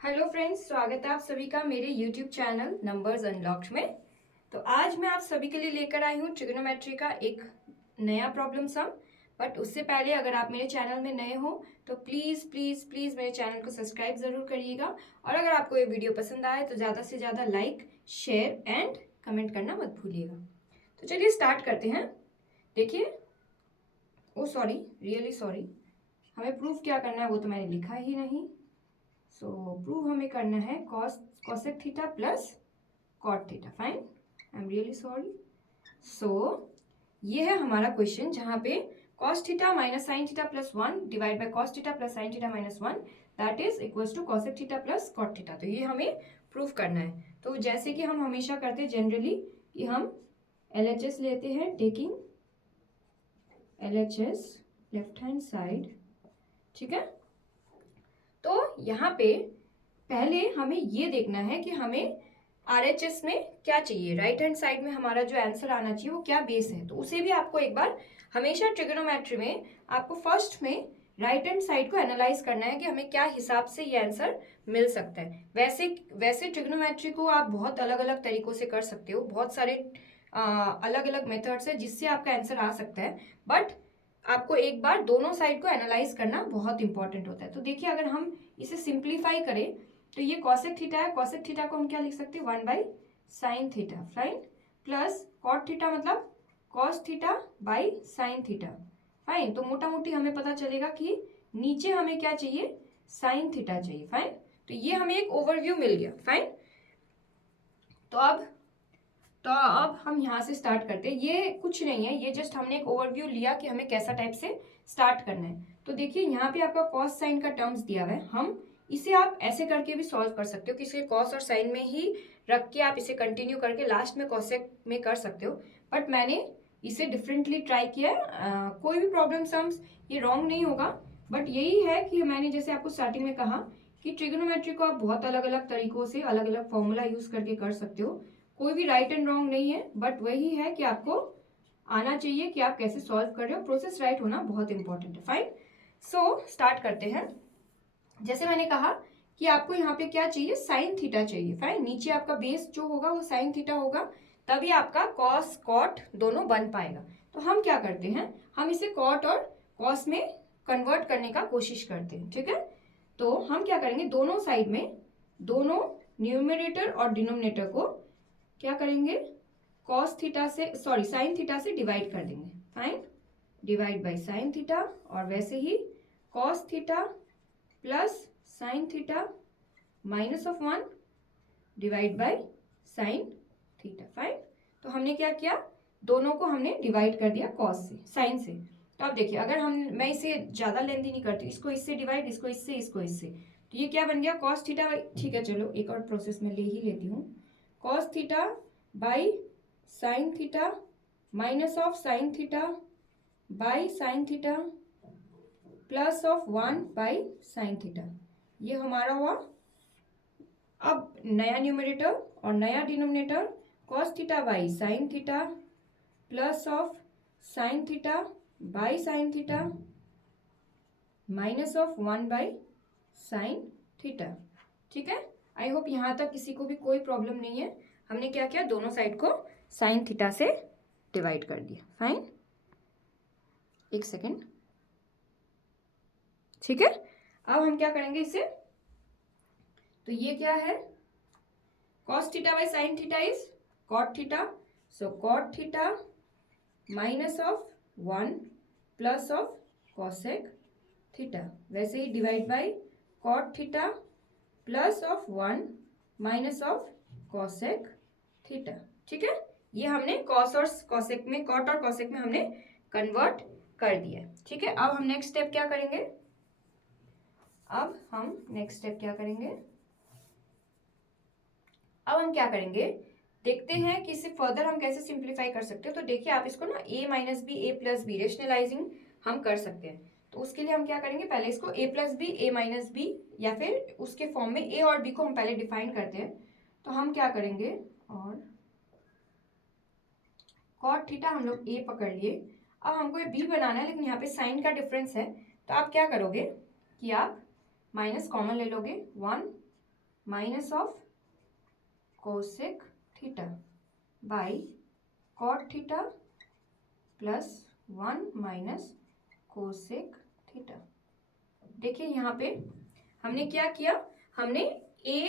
Hello friends, स्वागत है आप सभी का मेरे यूट्यूब चैनल नंबर्स अनलॉक्ड में। तो आज मैं आप सभी के लिए लेकर आई हूँ ट्रिग्नोमेट्री का एक नया प्रॉब्लम सम। बट उससे पहले अगर आप मेरे चैनल में नए हो तो प्लीज़ प्लीज़ प्लीज़ मेरे चैनल को सब्सक्राइब ज़रूर करिएगा। और अगर आपको ये वीडियो पसंद आए तो ज़्यादा से ज़्यादा लाइक, शेयर एंड कमेंट करना मत भूलिएगा। तो चलिए स्टार्ट करते हैं। देखिए, ओ सॉरी, रियली सॉरी, हमें प्रूफ क्या करना है वो तो मैंने लिखा ही नहीं। सो प्रूव हमें करना है cosec theta plus cot theta. Fine, I am really sorry. So ये है हमारा क्वेश्चन जहाँ पे cos theta minus sine theta plus 1 divide by cos theta plus sine theta minus 1 that is equals to cosec theta plus cot theta. तो ये हमें proof करना है। तो जैसे कि हम हमेशा करते हैं जनरली कि हम LHS लेते हैं, taking LHS left hand side. ठीक है, तो यहाँ पे पहले हमें ये देखना है कि हमें RHS में क्या चाहिए, राइट हैंड साइड में हमारा जो आंसर आना चाहिए वो क्या बेस है। तो उसे भी आपको एक बार हमेशा ट्रिगोनोमेट्री में आपको फर्स्ट में राइट हैंड साइड को एनालाइज करना है कि हमें क्या हिसाब से ये आंसर मिल सकता है। वैसे ट्रिगोनोमेट्री को आप बहुत अलग अलग तरीकों से कर सकते हो, बहुत सारे अलग अलग मेथड्स है जिससे आपका आंसर आ सकता है। बट आपको एक बार दोनों साइड को एनालाइज करना बहुत इंपॉर्टेंट होता है। तो देखिए, अगर हम इसे सिंप्लीफाई करें तो ये कॉसेक थीटा है। कॉसेक थीटा को हम क्या लिख सकते हैं, 1 by sine theta. Fine, plus cot theta मतलब cos theta by sine theta. Fine, तो मोटा मोटी हमें पता चलेगा कि नीचे हमें क्या चाहिए, साइन थीटा चाहिए। फाइन, तो ये हमें एक ओवरव्यू मिल गया। फाइन, तो अब हम यहाँ से स्टार्ट करते हैं। ये कुछ नहीं है, ये जस्ट हमने एक ओवरव्यू लिया कि हमें कैसा टाइप से स्टार्ट करना है। तो देखिए, यहाँ पे आपका कॉस साइन का टर्म्स दिया हुआ है। हम इसे आप ऐसे करके भी सॉल्व कर सकते हो कि इसे कॉस और साइन में ही रख के आप इसे कंटिन्यू करके लास्ट में कॉसेक में कर सकते हो। बट मैंने इसे डिफरेंटली ट्राई किया है। कोई भी प्रॉब्लम सम्स ये रॉन्ग नहीं होगा। बट यही है कि मैंने जैसे आपको स्टार्टिंग में कहा कि ट्रिग्नोमेट्री को आप बहुत अलग अलग तरीकों से अलग अलग फॉर्मूला यूज करके कर सकते हो। कोई भी राइट एंड रॉन्ग नहीं है, बट वही है कि आपको आना चाहिए कि आप कैसे सॉल्व कर रहे हो। प्रोसेस राइट होना बहुत इंपॉर्टेंट है। फाइन, सो स्टार्ट करते हैं। जैसे मैंने कहा कि आपको यहाँ पे क्या चाहिए, साइन थीटा चाहिए। फाइन, नीचे आपका बेस जो होगा वो साइन थीटा होगा, तभी आपका कॉस कॉट दोनों बन पाएगा। तो हम क्या करते हैं, हम इसे कॉट और कॉस में कन्वर्ट करने का कोशिश करते हैं। ठीक है, तो हम क्या करेंगे, दोनों साइड में दोनों न्यूमरेटर और डिनोमिनेटर को क्या करेंगे, कॉस थीटा से सॉरी साइन थीटा से डिवाइड कर देंगे। Fine, divide by sine theta, और वैसे ही cos theta plus sine theta minus of 1 divide by sine theta. Fine, तो हमने क्या किया, दोनों को हमने डिवाइड कर दिया कॉस से, साइन से। तो अब देखिए, अगर मैं इसे ज्यादा लेंथी नहीं करती, इसको इससे डिवाइड, इसको इससे, तो ये क्या बन गया, कॉस थीटा बाई, ठीक है चलो एक और प्रोसेस में ले ही लेती हूँ, cos theta by sine theta minus of sine theta by sine theta plus of 1 by sine theta. ये हमारा हुआ। अब नया न्यूमरेटर और नया denominator, cos theta by sine theta plus of sine theta by sine theta minus of 1 by sine theta. ठीक है, I hope यहाँ तक किसी को भी कोई प्रॉब्लम नहीं है। हमने क्या किया, दोनों साइड को साइन थीटा से डिवाइड कर दिया। फाइन, एक सेकेंड। ठीक है, अब हम क्या करेंगे इसे, तो ये क्या है, cos theta by sine theta is cot theta, so cot theta minus of 1 plus of cosec theta, वैसे ही divide by cot theta plus of 1 minus of cosec theta. ठीक है, ये हमने कॉस और कॉसेक में, कॉट और कॉसेक में हमने कन्वर्ट कर दिया। ठीक है, अब हम नेक्स्ट स्टेप क्या करेंगे, अब हम क्या करेंगे, देखते हैं कि इसे फर्दर हम कैसे सिंप्लीफाई कर सकते हो। तो देखिए, आप इसको ना a minus b a plus b rationalising हम कर सकते हैं। तो उसके लिए हम क्या करेंगे, पहले इसको a plus b a minus b या फिर उसके फॉर्म में a और b को हम पहले डिफाइन करते हैं। तो हम क्या करेंगे, और कॉट थीटा हम लोग a पकड़ लिए। अब हमको ये b बनाना है, लेकिन यहाँ पे साइन का डिफरेंस है। तो आप क्या करोगे कि आप माइनस कॉमन ले लोगे, 1 minus of cosec theta by cot theta plus 1 minus cosec theta. देखिए यहाँ पे हमने क्या किया, हमने a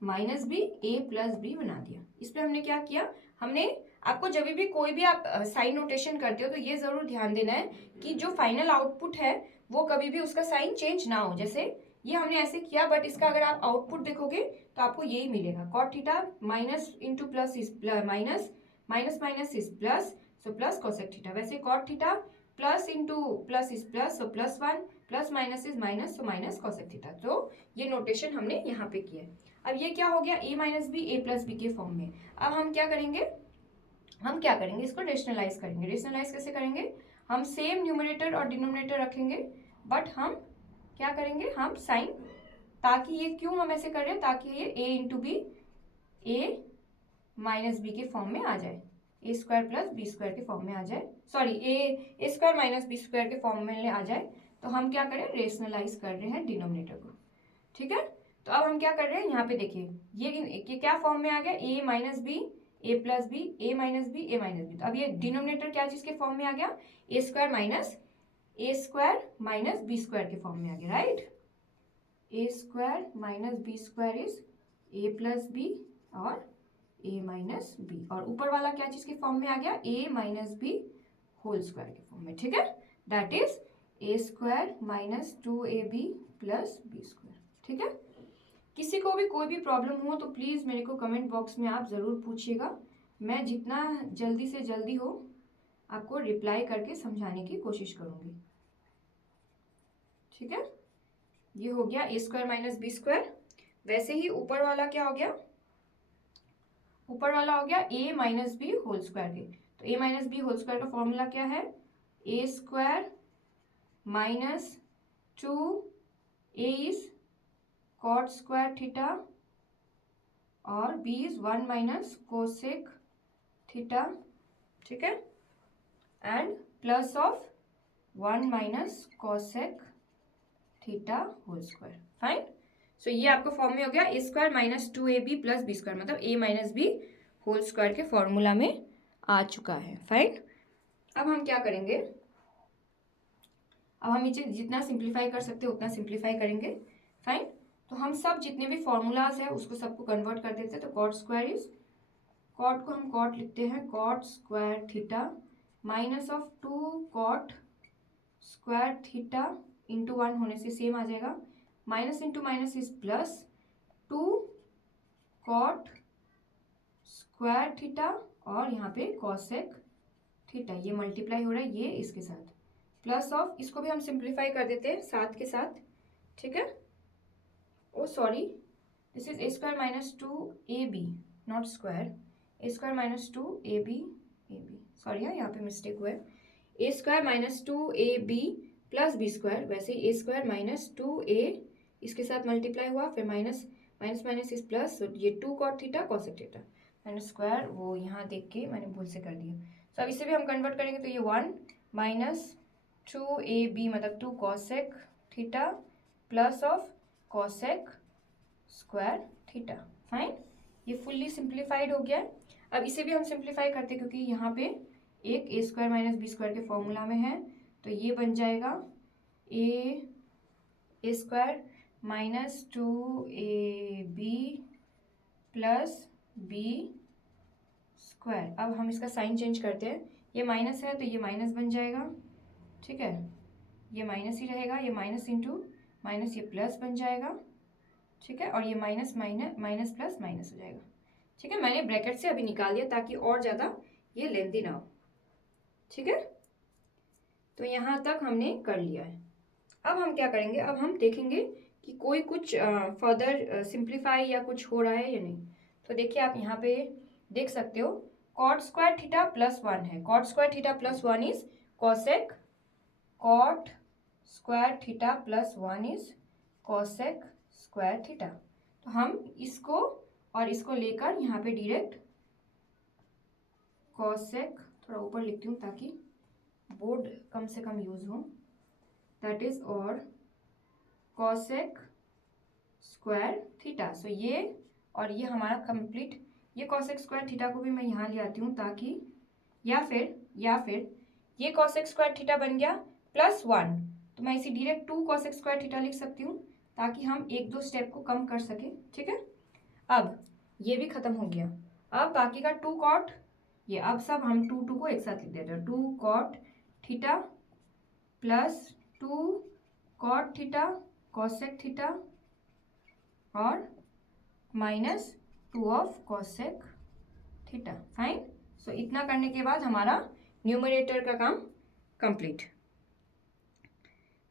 minus b a plus b बना दिया। इस पे हमने क्या किया, हमने आपको जब भी कोई भी आप साइन नोटेशन करते हो तो ये जरूर ध्यान देना है कि जो फाइनल आउटपुट है वो कभी भी उसका साइन चेंज ना हो। जैसे ये हमने ऐसे किया, बट इसका अगर आप आउटपुट देखोगे तो आपको यही मिलेगा, cot theta minus into plus is minus, minus minus is plus, so plus cosec theta. वैसे cot theta plus into plus is plus, so plus 1, plus minus is minus, so minus cosec theta. तो ये notation हमने यहाँ पे किया है। अब ये क्या हो गया, a minus b a plus b के फॉर्म में। अब हम क्या करेंगे, इसको रेशनलाइज करेंगे। रेशनलाइज कैसे करेंगे, हम सेम न्यूमरेटर और डिनोमिनेटर रखेंगे, बट हम क्या करेंगे, हम साइन, ताकि ये क्यों हम ऐसे कर रहे हैं, ताकि ये a into b a minus b के फॉर्म में आ जाए, a square plus b square के फॉर्म में आ जाए, sorry a square minus b square के फॉर्म में आ जाए। तो हम क्या करें, रेशनलाइज कर रहे हैं डिनोमिनेटर को। ठीक है, तो अब हम क्या कर रहे हैं, यहाँ पे देखिए ये क्या फॉर्म में आ गया, a minus b a plus b, a minus b a minus b. तो अब ये डिनोमिनेटर क्या चीज के फॉर्म में आ गया, a square minus b square के फॉर्म में आ गया, right. a square minus b square is a plus b और a माइनस बी, और ऊपर वाला क्या चीज के फॉर्म में आ गया, a minus b whole square के फॉर्म में। ठीक है, that is a square minus 2ab plus b square. ठीक है, किसी को भी कोई भी प्रॉब्लम हो तो प्लीज़ मेरे को कमेंट बॉक्स में आप ज़रूर पूछिएगा। मैं जितना जल्दी से जल्दी हो आपको रिप्लाई करके समझाने की कोशिश करूँगी। ठीक है, ये हो गया a square minus b square. वैसे ही ऊपर वाला क्या हो गया, ऊपर वाला हो गया a minus b whole square के। तो a minus b whole square का फॉर्मूला क्या है, a square minus 2a is cot square theta और b is 1 minus cosec theta. ठीक है, and plus of 1 minus cosec theta whole square. Fine, so ये आपका फॉर्म में हो गया a square minus 2ab plus b square, मतलब a minus b whole square के फॉर्मूला में आ चुका है। फाइन, अब हम क्या करेंगे, अब हम इसे जितना सिंप्लीफाई कर सकते हैं उतना सिंप्लीफाई करेंगे। फाइन, तो हम सब जितने भी फॉर्मूलाज है उसको सबको कन्वर्ट कर देते हैं। तो कॉट स्क्वायर इज, कॉट को हम कॉट लिखते हैं, cot square theta minus of 2 cot square theta into 1 होने से सेम आ जाएगा, minus into minus is plus 2 cot square theta और यहाँ पे कॉसेक थीटा, ये मल्टीप्लाई हो रहा है ये इसके साथ, प्लस ऑफ, इसको भी हम सिंप्लीफाई कर देते हैं साथ के साथ। ठीक है, oh sorry, this is a square minus 2ab not square, a square minus 2ab, sorry यहाँ पे मिस्टेक हुआ है, a square minus 2ab plus b square. वैसे ही a स्क्वायर माइनस 2a इसके साथ मल्टीप्लाई हुआ, फिर minus minus minus is plus, ये 2 cot theta cosec theta, minus square वो यहाँ देख के मैंने भूल से कर दिया। तो अब इसे भी हम कन्वर्ट करेंगे, तो ये 1 माइनस 2ab मतलब 2 cosec theta plus of cosec square theta. Fine, ये फुल्ली सिंप्लीफाइड हो गया है। अब इसे भी हम सिंप्लीफाई करते हैं क्योंकि यहाँ पे एक a square minus b square के फॉर्मूला में है, तो ये बन जाएगा a square minus 2ab plus b square. अब हम इसका साइन चेंज करते हैं, ये माइनस है तो ये माइनस बन जाएगा। ठीक है, ये माइनस ही रहेगा, ये माइनस इंटू माइनस ये प्लस बन जाएगा। ठीक है, और ये minus minus minus plus minus हो जाएगा। ठीक है, मैंने ब्रैकेट से अभी निकाल दिया ताकि और ज़्यादा ये लेंथी ना हो। ठीक है, तो यहाँ तक हमने कर लिया है। अब हम क्या करेंगे, अब हम देखेंगे कि कोई कुछ फर्दर सिंप्लीफाई या कुछ हो रहा है या नहीं। तो देखिए आप यहाँ पे देख सकते हो, कॉट स्क्वायर थीटा प्लस 1 है, cot square theta plus 1 is cosec, cot square theta plus 1 is cosec square theta. तो हम इसको और इसको लेकर यहाँ पे डायरेक्ट कॉसेक, थोड़ा ऊपर लिखती हूँ ताकि बोर्ड कम से कम यूज हो, दैट इज और कॉसेक स्क्वायर थीटा। सो ये और ये हमारा कंप्लीट, ये cosec स्क्वायर थीटा को भी मैं यहाँ ले आती हूँ ताकि, या फिर ये cosec स्क्वायर थीटा बन गया +1, तो मैं इसे डायरेक्ट 2 cosec स्क्वायर थीटा लिख सकती हूँ ताकि हम एक दो स्टेप को कम कर सके। ठीक है, अब ये भी खत्म हो गया। अब बाकी का 2 cot, ये अब सब हम 2 को एक साथ लिख देते हैं, 2 cot theta plus 2 cot theta cosec theta और -2 ऑफ cosec थीटा। फाइन। सो इतना करने के बाद हमारा न्यूमरेटर का काम कंप्लीट।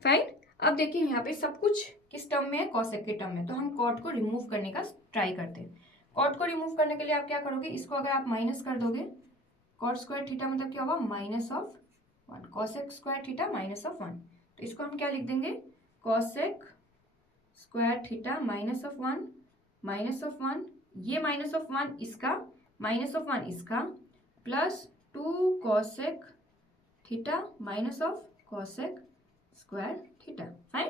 फाइन। अब देखिए यहाँ पे सब कुछ किस टर्म में है, cosec के टर्म में, तो हम cot को रिमूव करने का ट्राई करते हैं। cot को रिमूव करने के लिए आप क्या करोगे, इसको अगर आप माइनस कर दोगे, cot स्क्वायर थीटा मतलब क्या होगा, -1, cosec स्क्वायर थीटा -1, तो इसको हम क्या लिख देंगे, cosec स्क्वायर थीटा -1, ये -1 इसका, -1 इसका, plus 2 cosec theta -cosec square theta. Fine.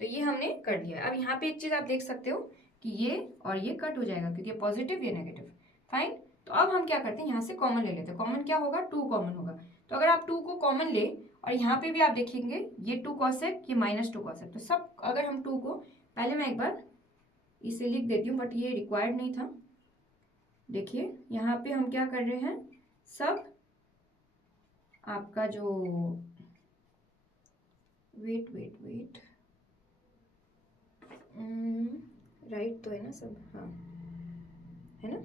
तो ये हमने कर दिया। अब यहाँ पे एक चीज आप देख सकते हो कि ये और ये कट हो जाएगा क्योंकि पॉजिटिव ये नेगेटिव। फाइन। तो अब हम क्या करते हैं, यहाँ से कॉमन ले लेते हैं। कॉमन क्या होगा, 2 कॉमन होगा। तो अगर आप 2 को कॉमन ले और यहाँ पे भी आप देखेंगे ये 2 cosec, ये -2 cosec, तो सब अगर हम 2 को, पहले मैं एक बार इसे लिख देती हूँ बट ये रिक्वायर्ड नहीं था। देखिए यहाँ पे हम क्या कर रहे हैं, सब आपका जो वेट राइट तो है ना सब, हाँ है ना,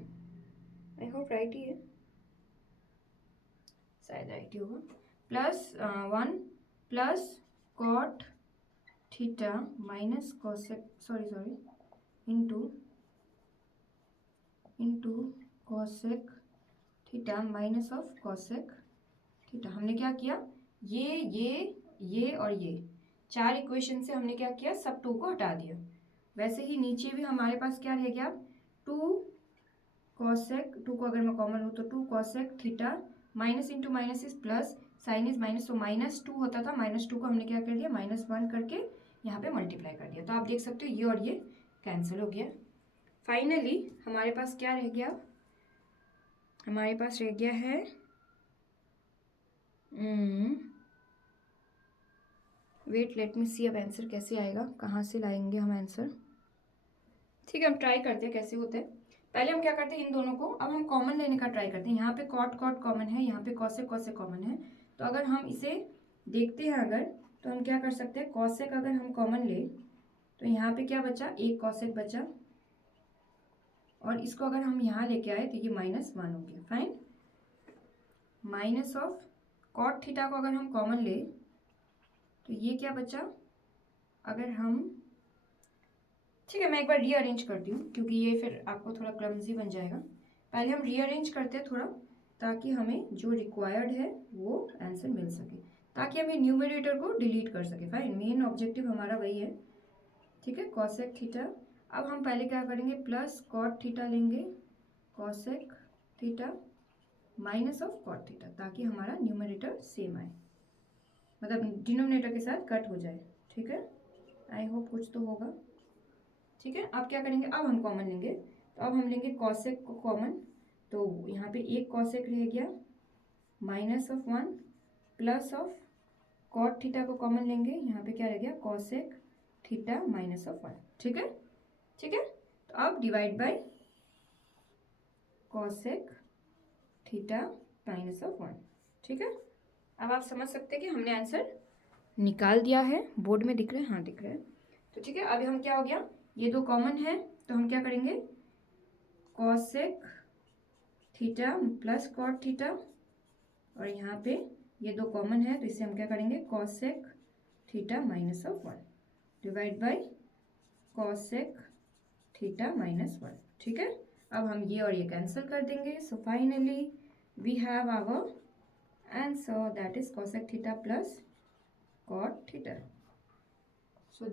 आई होप राइट ही है, शायद राइट ही होगा। +1 plus cot theta cosec into cosec theta -cosec theta. हमने क्या किया, ये और ये 4 इक्वेशन से हमने क्या किया, सब 2 को हटा दिया। वैसे ही नीचे भी हमारे पास क्या रह गया, 2 cosec, 2 को अगर मैं कॉमन लूँ तो 2 cosec theta, minus into minus is plus, sign is minus, तो -2 होता था, -2 को हमने क्या कर दिया, -1 करके यहाँ पे मल्टीप्लाई कर दिया। तो आप देख सकते हो ये और ये कैंसिल हो गया। फाइनली हमारे पास क्या रह गया, हमारे पास रह गया है वेट लेट मी सी, अब आंसर कैसे आएगा, कहाँ से लाएंगे हम आंसर। ठीक है, हम ट्राई करते हैं कैसे होते हैं। पहले हम क्या करते हैं, इन दोनों को अब हम कॉमन लेने का ट्राई करते हैं। यहाँ पे cot कॉमन है, यहाँ पे cosec कॉमन है, तो अगर हम इसे देखते हैं अगर, तो हम क्या कर सकते हैं, cosec अगर हम कॉमन ले तो यहाँ पे क्या बचा, एक cosec बचा, और इसको अगर हम यहाँ लेके आए तो ये -1 हो गया। Fine. Minus of cot theta को अगर हम कॉमन ले तो ये क्या बचा, अगर हम, ठीक है मैं एक बार रीअरेंज करती हूँ क्योंकि ये फिर आपको थोड़ा क्लमजी बन जाएगा। पहले हम रीअरेंज करते हैं थोड़ा, ताकि हमें जो रिक्वायर्ड है वो आंसर मिल सके, ताकि हम ये न्यूमरेटर को डिलीट कर सके। फाइन, मेन ऑब्जेक्टिव हमारा वही है। ठीक है, cosec थीटा, अब हम पहले क्या करेंगे, प्लस cot थीटा लेंगे, cosec थीटा -cot थीटा, ताकि हमारा न्यूमरेटर सेम आए, मतलब डिनोमिनेटर के साथ कट हो जाए। ठीक है, आई होप कुछ तो होगा। ठीक है, अब क्या करेंगे, अब हम कॉमन लेंगे, तो अब हम लेंगे cosec को कॉमन, तो यहाँ पे एक cosec रह गया, -1 प्लस ऑफ cot थीटा को कॉमन लेंगे, यहाँ पे क्या रह गया, cosec थीटा -1। ठीक है, ठीक है, तो अब डिवाइड बाय cosec थीटा -1। ठीक है, अब आप समझ सकते हैं कि हमने आंसर निकाल दिया है। बोर्ड में दिख रहा है, हाँ दिख रहा है। तो ठीक है, अभी हम क्या हो गया, ये दो कॉमन है तो हम क्या करेंगे, cosec theta plus cot theta, और यहाँ पे ये दो कॉमन है तो इसे हम क्या करेंगे, cosec theta -1 divide bye cosec theta -1। ठीक है, अब हम ये और ये कैंसिल कर देंगे। So finally we have our answer, that is cosec theta plus cot theta. So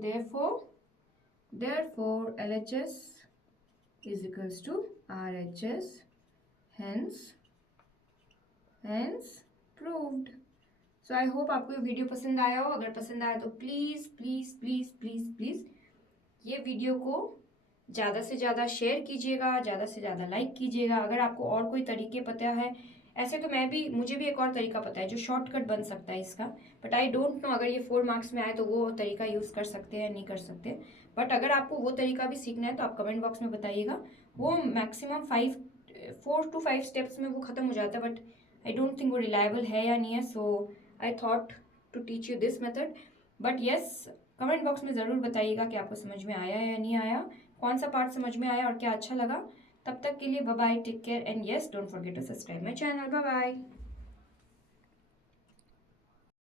therefore LHS is equals to RHS, hence proved। So I hope आपको ये वीडियो पसंद आया हो। अगर पसंद आया तो please please please please please ये वीडियो को ज़्यादा से ज़्यादा शेयर कीजिएगा, ज़्यादा से ज़्यादा लाइक कीजिएगा। अगर आपको और कोई तरीके पता है, ऐसे तो मुझे भी एक और तरीका पता है जो शॉर्टकट बन सकता है इसका, बट आई डोंट नो अगर ये 4 मार्क्स में आए तो वो तरीका यूज़ कर सकते हैं नहीं कर सकते। बट अगर आपको वो तरीका भी सीखना है तो आप कमेंट बॉक्स में बताइएगा। वो मैक्सिमम 4 to 5 स्टेप्स में वो ख़त्म हो जाता है, बट आई डोंट थिंक वो रिलायबल है या नहीं है। So I thought to teach you this method. But yes, comment box में ज़रूर बताइएगा कि आपको समझ में आया या नहीं आया, कौन सा पार्ट समझ में आया और क्या अच्छा लगा। तब तक के लिए bye bye, take care and yes, don't forget to subscribe my channel. Bye bye.